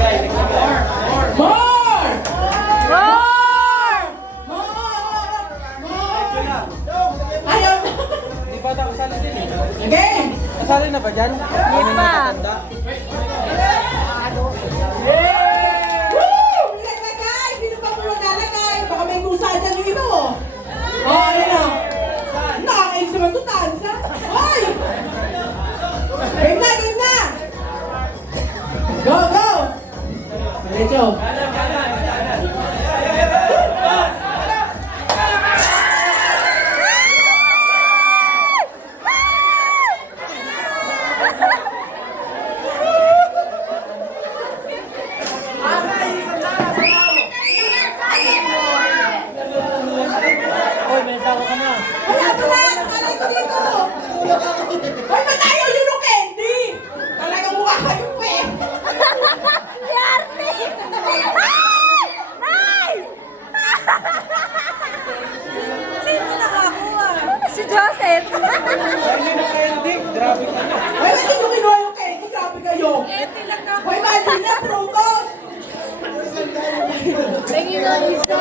More! More! Ayaw na. Di ba ata kasali din eh? Again! Kasali na ba dyan? Hindi pa. Woo! Nilagay! Sino pa mo nalagay? Baka may kusada yung iba mo. Oh, ayun na. Nakakainis naman ito, Tansa. Hoy! Game na, game na! Go, go! Diretso. Hoy, may tawa ka na. Wala pa na! Nakalay ko dito! Hoy, matayo yun yung candy! Talagang mukha kayong pwede! Si Arte! Ay! Sino nakakuha? Si Joseph. Ay, hindi na candy. Grabe ka na. Hoy, ba't hindi kinuha yung candy? Grabe kayo! Hoy, mali na, Protos! Tingin na isa.